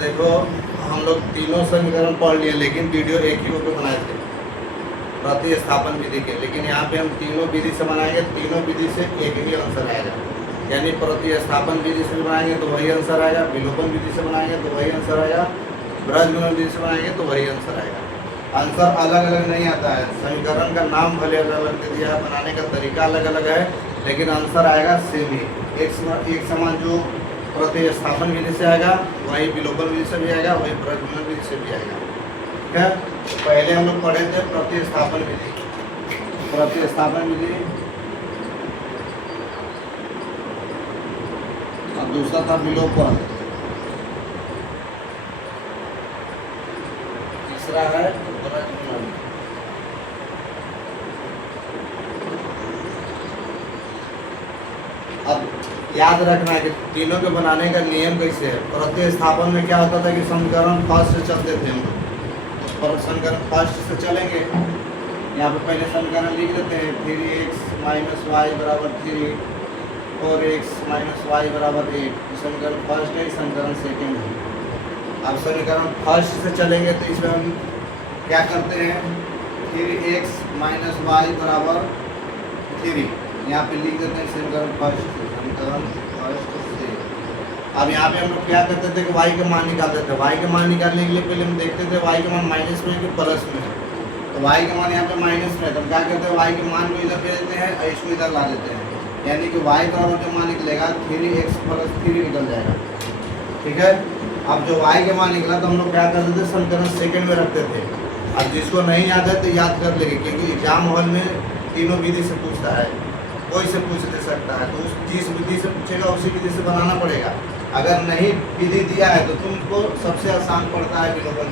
देखो हम लोग तीनों समीकरण पढ़ लिए, लेकिन वीडियो एक ही पे बनाए थे प्रतिस्थापन विधि के। लेकिन यहाँ पे हम तीनों विधि से बनाएंगे, तीनों विधि से एक ही आंसर आएगा। यानी प्रतिस्थापन विधि से बनाएंगे तो वही आंसर आएगा, विलोपन विधि से बनाएंगे तो वही आंसर आएगा, ब्रजगुणन विधि से बनाएंगे तो वही आंसर आएगा। आंसर अलग अलग नहीं आता है, समीकरण का नाम भले अलग अलग दे दिया है, बनाने का तरीका अलग अलग है, लेकिन आंसर आएगा सेम ही। एक समान जो प्रतिस्थापन विधि से आएगा वही विलोपन विधि से भी आएगा, वही ब्रजगुणन विधि से भी आएगा। ठीक है, पहले हम लोग पढ़े थे प्रतिस्थापन विधि। प्रतिस्थापन विधि और दूसरा था विलोपन, तीसरा है ब्रजगुणन। अब याद रखना है कि तीनों के बनाने का नियम कैसे है। प्रतिस्थापन में क्या होता था कि समीकरण फर्स्ट से चलते थे हम लोग, समीकरण फर्स्ट से चलेंगे। यहाँ पे पहले समीकरण लिख देते हैं 3x माइनस वाई बराबर 3, 4x माइनस वाई बराबर 8। समीकरण फर्स्ट है, समीकरण सेकेंड है। अब समीकरण फर्स्ट से चलेंगे तो इसमें हम क्या करते हैं, 3x माइनस वाई बराबर 3 यहाँ पे लिख देते हैं समीकरण फर्स्ट से, समीकरण फर्स्ट से। अब यहाँ पे हम लोग क्या करते थे कि y के मान निकालते थे। y के मान निकालने के लिए पहले हम देखते थे y के मान माइनस में कि प्लस में है। तो y के मान यहाँ पे माइनस में है, तो हम क्या करते हैं, y के मान को इधर भेज देते हैं और इसको इधर ला देते हैं। यानी कि y बराबर जो मान निकलेगा 3x प्लस 3 निकल जाएगा। ठीक है, अब जो y के मान निकला तो हम लोग क्या करते थे, समीकरण सेकेंड में रखते थे। अब जिसको नहीं याद है तो याद कर लेंगे, क्योंकि एग्जाम हॉल में तीनों विधि से पूछता है, कोई से पूछ दे सकता है। तो उस जिस विधि से पूछेगा उसी विधि से बनाना पड़ेगा। अगर नहीं विधि दिया है तो तुमको सबसे आसान पड़ता है विलोपन,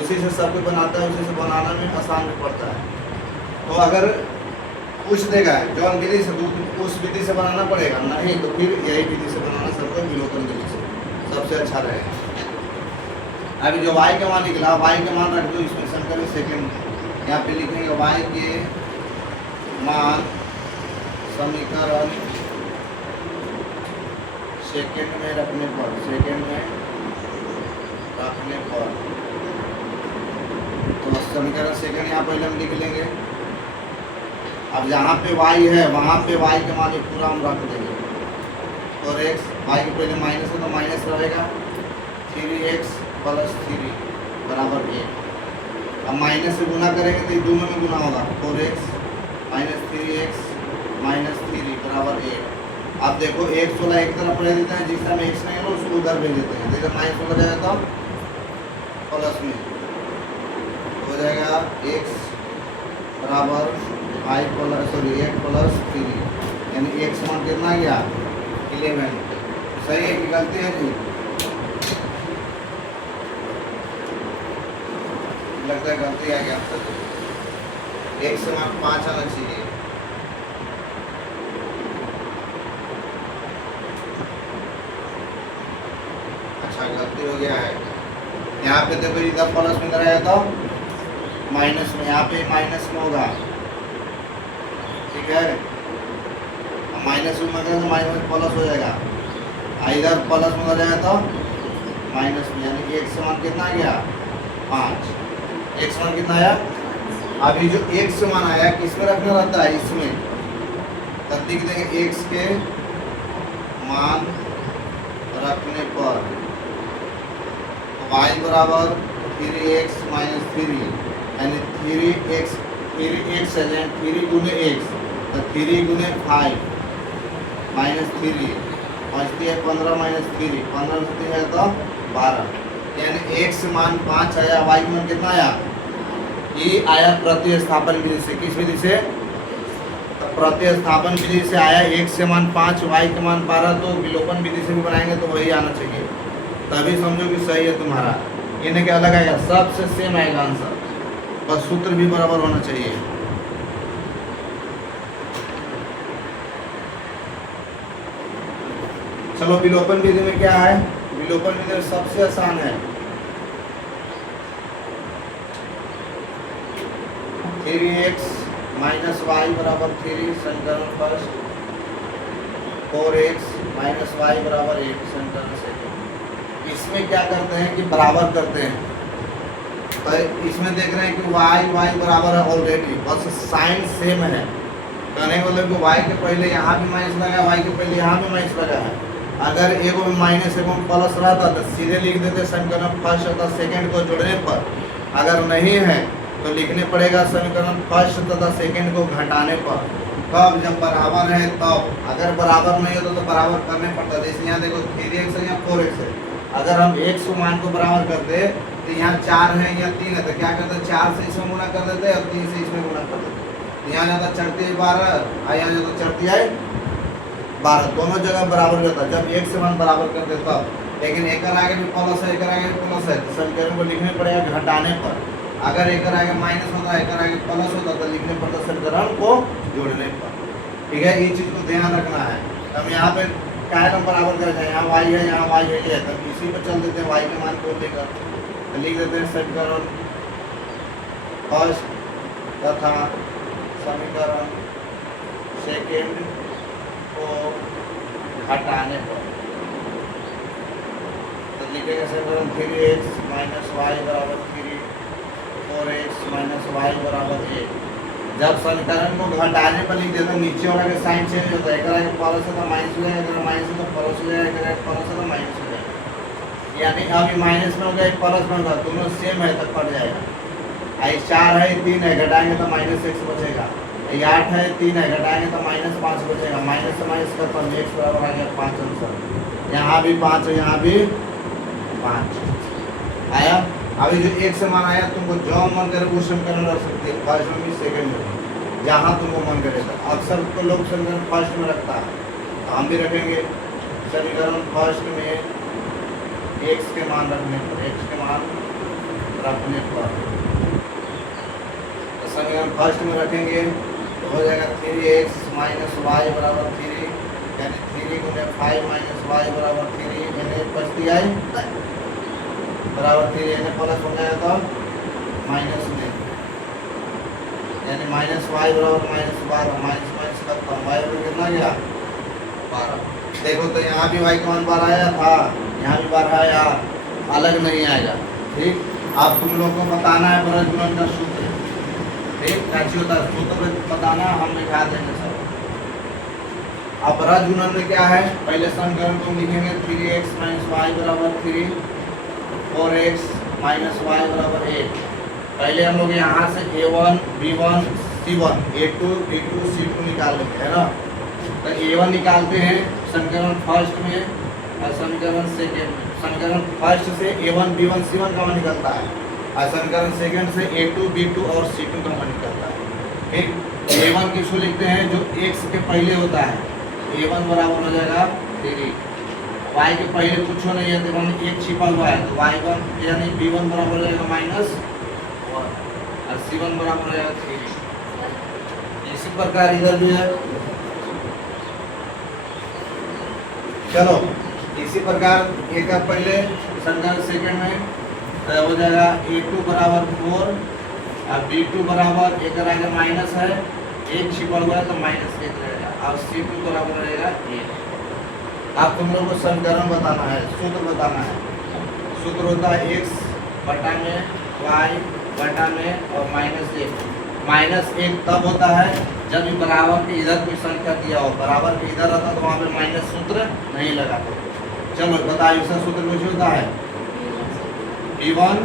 उसी से सब कुछ बनाता है, उसी से बनाना में आसान भी पड़ता है। तो अगर पूछ देगा जौन विधि से, तो उस विधि से बनाना पड़ेगा, नहीं तो फिर यही विधि से बनाना सबको विलोपन विधि से सबसे अच्छा रहेगा। अभी जो y के मान निकला, y के मान रख दो इसमें, समीकरण सेकेंड में यहाँ पे लिखेंगे y के मान समीकरण सेकेंड में रखने पर, सेकेंड में रखने पर तो समीकरण सेकेंड यहाँ पहले हम लिख लेंगे। अब जहाँ पे y है वहाँ पे y के मान पूरा हम रख देंगे। और x y के पहले माइनस है तो माइनस रहेगा, 3x प्लस 3 बराबर 8। अब माइनस से गुना करेंगे तो ये दोनों में गुना होगा, 4x माइनस 3x माइनस 3 बराबर 8। अब देखो x वाला एक तरफ ले देते हैं, जिस तरह में x नहीं है उसको उधर भेज देते हैं। देखो माइनस हो जाएगा तो प्लस में हो जाएगा x बराबर 8 प्लस 3, यानी x मान कितना गया 11। सही है कि गलती है जी? लगता है गलती आ गया आपसे। x मान 5 आना चाहिए। गलती हो गया है। यहाँ पे देखो इधर प्लस में रहेगा तो माइनस में, यहाँ पे माइनस में होगा। ठीक है, माइनस में मतलब तो माइनस में प्लस हो जाएगा, इधर प्लस में हो जाएगा तो माइनस में, यानी कि x मान कितना आ गया 5। x मान कितना आया? अभी जो x मान आया किसमें रखना रहता है, इसमें, तब लिख देंगे x के मान रखने पर y बराबर 3x माइनस 3, यानी 3x है, 3 गुने x तो 3 गुने 5 माइनस 3 बचती है 15 माइनस 3, 15 से है तो 12, यानी x मान 5 आया, y मान कितना आया? ये आया प्रतिस्थापन विधि से। किस विधि से? तो प्रतिस्थापन विधि से आया, x के मान 5 y के मान 12। तो विलोपन विधि से भी बनाएंगे तो वही आना चाहिए, तभी समझो कि सही है तुम्हारा। इन्हें क्या अलग आएगा, सबसे सेम आएगा आंसर, बस सूत्र भी बराबर होना चाहिए। चलो विलोपन विधि में क्या है, विलोपन विधि में सबसे आसान है, 3x माइनस वाई बराबर 3 समीकरण फर्स्ट, 4x माइनस वाई बराबर 8 समीकरण सेकेंड। इसमें क्या करते हैं कि बराबर करते हैं। तो इसमें देख रहे हैं कि y बराबर है ऑलरेडी, बस साइन सेम है। कहने का मतलब कि y के पहले यहाँ भी माइनस लगा, y के पहले यहाँ भी माइनस लगा है। अगर एगो में माइनस एगो में प्लस रहता तो सीधे लिख देते समीकरण फर्स्ट तथा सेकंड को जोड़ने पर। अगर नहीं है तो लिखने पड़ेगा समीकरण फर्स्ट तथा सेकंड को घटाने पर। कब? जब बराबर है तब। अगर बराबर नहीं होता तो बराबर करने पड़ता। जैसे यहाँ देखो 3x है या 4x है, अगर हम x को मान को बराबर करते तो यहाँ 4 है या 3 है तो क्या करते, 4 से इसमें गुना कर देते और 3 से इसमें गुना कर देते। यहाँ जाता चढ़ती है 12 और यहाँ जाता चढ़ती है 12, दोनों जगह बराबर रहता जब एक से मान बराबर करते तब। लेकिन एक आगे भी प्लस है, एक आगे भी प्लस है तो समीकरण को लिखने पड़ेगा घटाने पर। अगर एक आगे माइनस होता है, एक आगे प्लस होता तो लिखने पड़ता समीकरण को जोड़ने पर। ठीक है, ये चीज़ को ध्यान रखना है। हम यहाँ पे क्या हम बराबर कर जाए, यहाँ y है, यहाँ y है, ये है, तब इसी पर चल देते हैं। y के मान को लेकर लिख देते हैं समीकरण फर्स्ट तथा समीकरण सेकेंड को घटाने पर। तो लिखेंगे समीकरण 3x माइनस वाई बराबर 3, 4x माइनस वाई बराबर 1। जब समीकरण को घटाने पर लिख देते नीचे वाला का साइन चेंज होता है। एक आगे प्लस है तो माइनस हो जाएगा, अगर माइनस है तो प्लस हो जाएगा, अगर प्लस है तो माइनस हो जाएगा। यानी अभी माइनस में होगा, एक प्लस में होगा, दोनों सेम है तो कट जाएगा। आई 4 है 3 है, घटाएंगे तो माइनस x बचेगा। 8 है 3 है, घटाएंगे तो माइनस 5 बचेगा। माइनस से माइनस का पर x बराबर आ गया 5 आंसर। यहाँ भी 5 है, यहाँ भी 5 आया। अभी जो एक से मान आया तुमको जो मन करे वो समीकरण रख सकते हैं, फर्स्ट में भी सेकंड में भी, जहाँ तुमको मन करे। तो अक्सर तो लोग समीकरण फर्स्ट में रखता है, तो हम भी रखेंगे समीकरण फर्स्ट में x के मान रखने पर, x के मान रखने पर। तो समीकरण फर्स्ट में रखेंगे तो हो जाएगा 3x माइनस वाई बराबर 3, यानी 3 गुने 5 माइनस वाई बराबर 3, यानी बचती आई बराबर 3, यानी प्लस हो जाएगा तो माइनस में, यानी माइनस वाई बराबर माइनस 12, माइनस माइनस खत्म, वाई बराबर कितना गया 12। देखो तो यहाँ भी वाई का मान 12 आया था, यहाँ भी 12 आया, अलग नहीं आएगा। ठीक, अब तुम लोग को बताना है ब्रज गुणन का सूत्र। ठीक, कैसे होता है सूत्र बताना, हम लिखा देंगे सब। अब ब्रज गुणन में क्या है, पहले समीकरण को लिखेंगे 3x माइनस वाई बराबर 3, 4x माइनस वाई बराबर 1। पहले हम लोग यहाँ से a1 b1 c1 a2 b2 c2 निकाल लेते हैं ना। तो a1 निकालते हैं समीकरण फर्स्ट में और समीकरण सेकेंड में। समीकरण फर्स्ट से a1 b1 c1 का मान निकलता है और समीकरण सेकेंड से a2 b2 और c2 का मान निकलता है। ठीक, a1 किसको लिखते हैं जो x के पहले होता है, a1 बराबर हो जाएगा 3, y के पहले कुछ नहीं है तो मान एक छिपा हुआ है तो y1 यानी b1 बराबर हो जाएगा -1 और c1 बराबर हो जाएगा 3। इसी प्रकार इधर भी है। चलो इसी प्रकार एक का पहले समीकरण सेकंड में तो हो जाएगा a2 बराबर 4 और b2 बराबर एक आगे माइनस है, एक छिपा हुआ है तो -1 रहेगा और c2 बराबर रहेगा 1। अब तुम लोग को समीकरण बताना है, सूत्र बताना है। सूत्र होता है x बटा में y बटा में और -1। -1 तब होता है जब बराबर के इधर कोई संख्या दिया हो, बराबर के इधर रहता तो वहाँ पे माइनस सूत्र नहीं लगाते। चलो बताइए उसका सूत्र कुछ होता है b1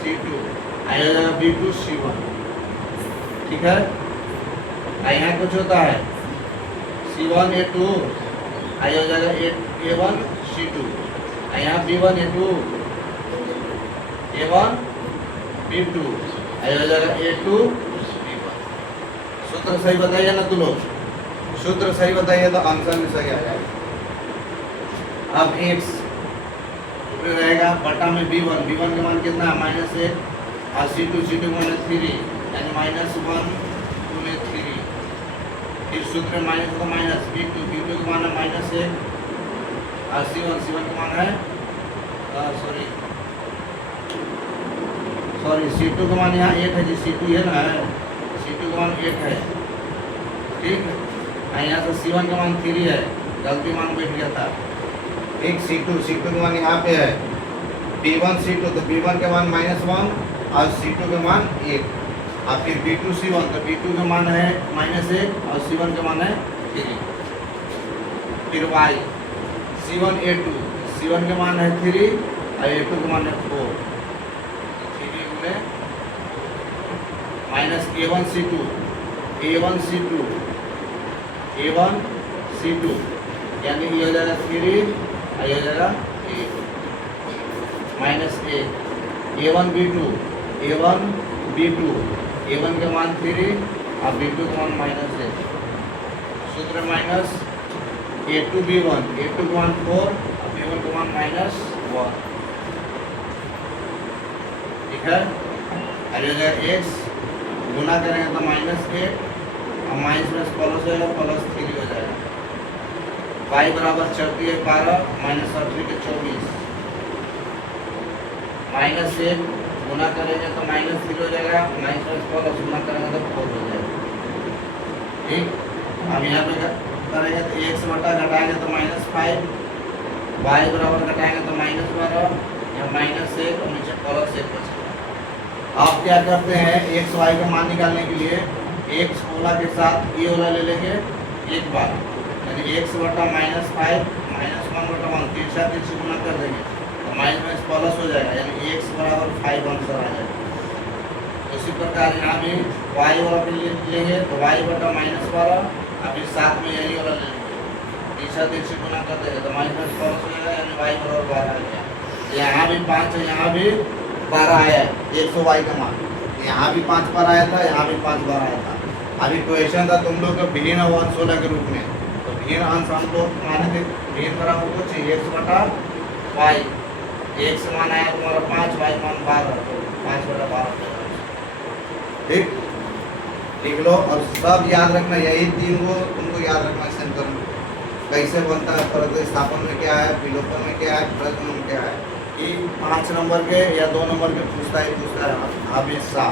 c2 आया b2 c1। ठीक है, यहाँ कुछ होता है c1 a2 आया हो जाएगा a1 c2, यहाँ b1 a2 a1 b2 आया हो जाएगा a2 b1। सूत्र सही बताइए ना तुम लोग, सूत्र सही बताइए तो आंसर भी सही आ जाएगा। अब x रहेगा बटा में b1, b1 का मान कितना है -1 और c2 -3 यानी -1 गुने 3। फिर सूत्र में माइनस का माइनस b2 का मान है -1 और c1 का मान है सॉरी c2 का मान यहाँ 1 है जी, c2 है ना, c2 का मान 1 है। ठीक, यहाँ से c1 का मान 3 है, गलती मान बैठ गया था। ठीक, C2 का मान यहाँ पे है B1 C2, तो B1 के मान -1 और C2 के मान 1, और फिर B2 C1, तो B2 के मान है -1 और C1 के मान है 3। फिर Y C1 A2, C1 के मान है 3 और A2 के मान है 4, 3 गुणे minus A1 C2, A1 C2, A1 C2, यानी ये हो जाएगा 3 और ये हो जाएगा 8, minus A1 B2, A1 B2, A1 के मान 3 और B2 के मान -1, सूत्र माइनस A2 B1, A2 के मान 4 और B1 के मान -1, ठीक है। और ये जाएगा x गुना करेंगे तो -8 और माइनस में प्लस हो जाएगा, +3 हो जाएगा। y बराबर 12 माइनस 3 के 24, -1 गुना करेंगे तो -3 हो जाएगा, माइनस में प्लस गुना करेंगे तो 4 हो जाएगा, ठीक। अब यहाँ पे करेंगे तो x बटा घटाएंगे तो -5, y बराबर घटाएंगे तो -12, यहाँ -1 और नीचे +1 बचेगा। आप क्या करते हैं, x y का मान निकालने के लिए x ओला के साथ ये ओला ले लेंगे एक बार, यानी x बटा -5 -1 बटा 1 3 गुना कर देंगे तो माइनस में प्लस हो जाएगा, यानी x बराबर 5 आंसर आ जाएगा। उसी प्रकार यहाँ भी y वाला भी लेंगे तो y बटा -12, अभी साथ में यही वाला ले लेंगे, 3 गुना कर देंगे तो माइनस में प्लस हो जाएगा, यानी y बराबर 12 आ गया। यहाँ भी 5 है, यहाँ भी 12 आया है, 100y का मान, यहाँ भी 5 बार आया था, यहाँ भी 5 बार आया था। अभी क्वेश्चन था तुम लोग का भिन्न अंश 16 के रूप में, तो भिन्न अंश हम लोग माने थे भिन्न बराबर को चाहिए x बटा y, x मान आया तुम्हारा 5, y मान 12, तो 5 बटा 12, ठीक, लिख लो। और सब याद रखना, यही 3 को तुमको याद रखना सेंटर में कैसे बनता है, प्रतिस्थापन में क्या है, विलोपन में क्या है, प्रश्न में क्या है, कि 5 नंबर के या 2 नंबर के पूछता है हमेशा।